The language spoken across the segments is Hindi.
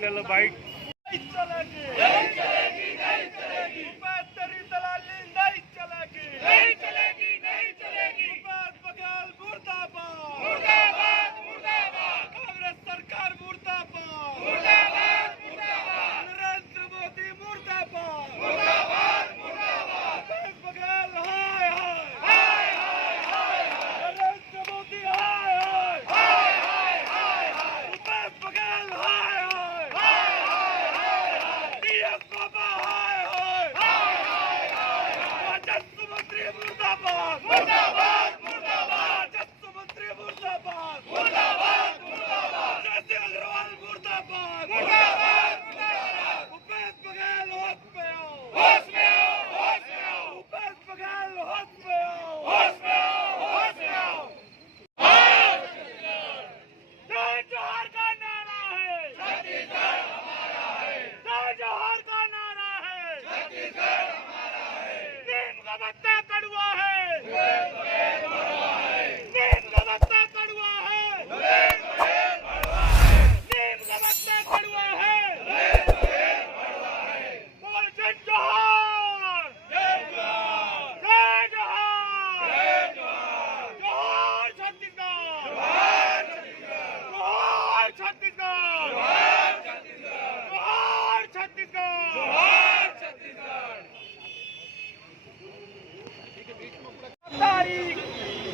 चलो बाइक चलेगी नहीं चलेगी नहीं चलेगी तेरी दलाली नहीं चलेगी नहीं चलेगी नहीं चलेगी बघेल मुर्दाबाद मुर्दाबाद मुर्दाबाद कांग्रेस सरकार मुर्दाबाद मुर्दाबाद मुर्दाबाद नरेंद्र मोदी मुर्दाबाद मुर्दाबाद मुर्दाबाद बघेल हाय हाय हाय हाय हाय नरेंद्र मोदी हाय हाय हाय हाय हाय बघेल हाय मुर्दाबाद मुर्दाबाद मुर्दाबाद राजस्व मंत्री मुर्दाबाद मुर्दाबाद मुर्दाबाद जयसिंह अग्रवाल मुर्दाबाद मुर्दाबाद मुर्दाबाद भूपेश बघेल होश में आओ होश में आओ होश में आओ भूपेश बघेल होश में आओ होश में आओ होश में आओ जय जोहर का नारा है छत्तीसगढ़ हमारा है जय जोहर का नारा है छत्तीसगढ़ हमारा है नीम का पत्ता कड़वा है नीम का पत्ता कड़वा है नीम का पत्ता कड़वा है बोल जय जोहर जय जोहर जय जोहर जय जोहर जोहर छत्तीसगढ़ जोहर छत्तीसगढ़ जोहर छत्तीसगढ़ जोहर छत्तीसगढ़ जोहर छत्तीसगढ़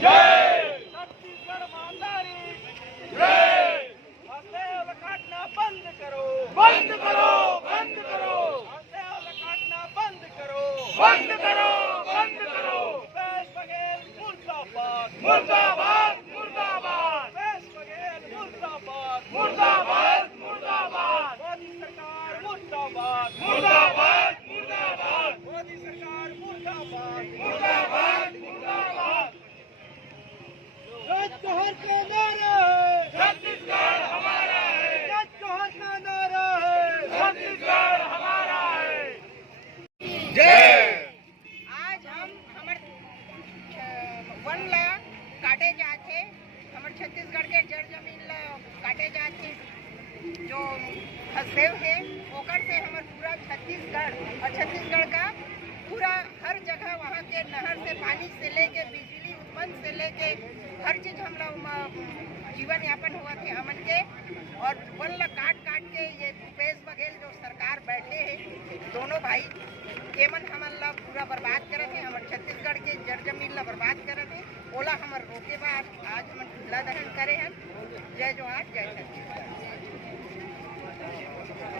जय छत्तीसगढ़ मातारी जय हसेल काटना बंद करो बंद करो बंद करो हसेल काटना बंद करो बंद करो बंद करो भूपेश बघेल मुर्दाबाद मुर्दाबाद मुर्दाबाद भूपेश बघेल मुर्दाबाद मुर्दाबाद मुर्दाबाद मोदी सरकार मुर्दाबाद मुर्दाबाद मुर्दाबाद मोदी सरकार मुर्दाबाद मुर्दाबाद मुर्दाबाद जय जोहर का नारा है छत्तीसगढ़ हमारा है जय जोहर का नारा है छत्तीसगढ़ हमारा है जय आज हम हमर वन ला काटे जाते हमर छत्तीसगढ़ के जड़ जमीन ला काटे जाते जो हसदेव है ओकर से हमर पूरा छत्तीसगढ़ और छत्तीसगढ़ का पूरा हर जगह वहाँ के नहर से पानी से लेके बिजली उत्पन्न से लेके हर चीज हम लोग जीवन यापन हुआ थे हमन के और वन ला काट काट के ये भूपेश बघेल जो सरकार बैठे हैं दोनों भाई एमन हमन ला पूरा बर्बाद करे थे हमर छत्तीसगढ़ के जड़ जमीन ला बर्बाद करे थे ओला हमर रोके बाद आज हमन चूल्हा दहन करे हैं जय जोहार जय छत्तीसगढ़।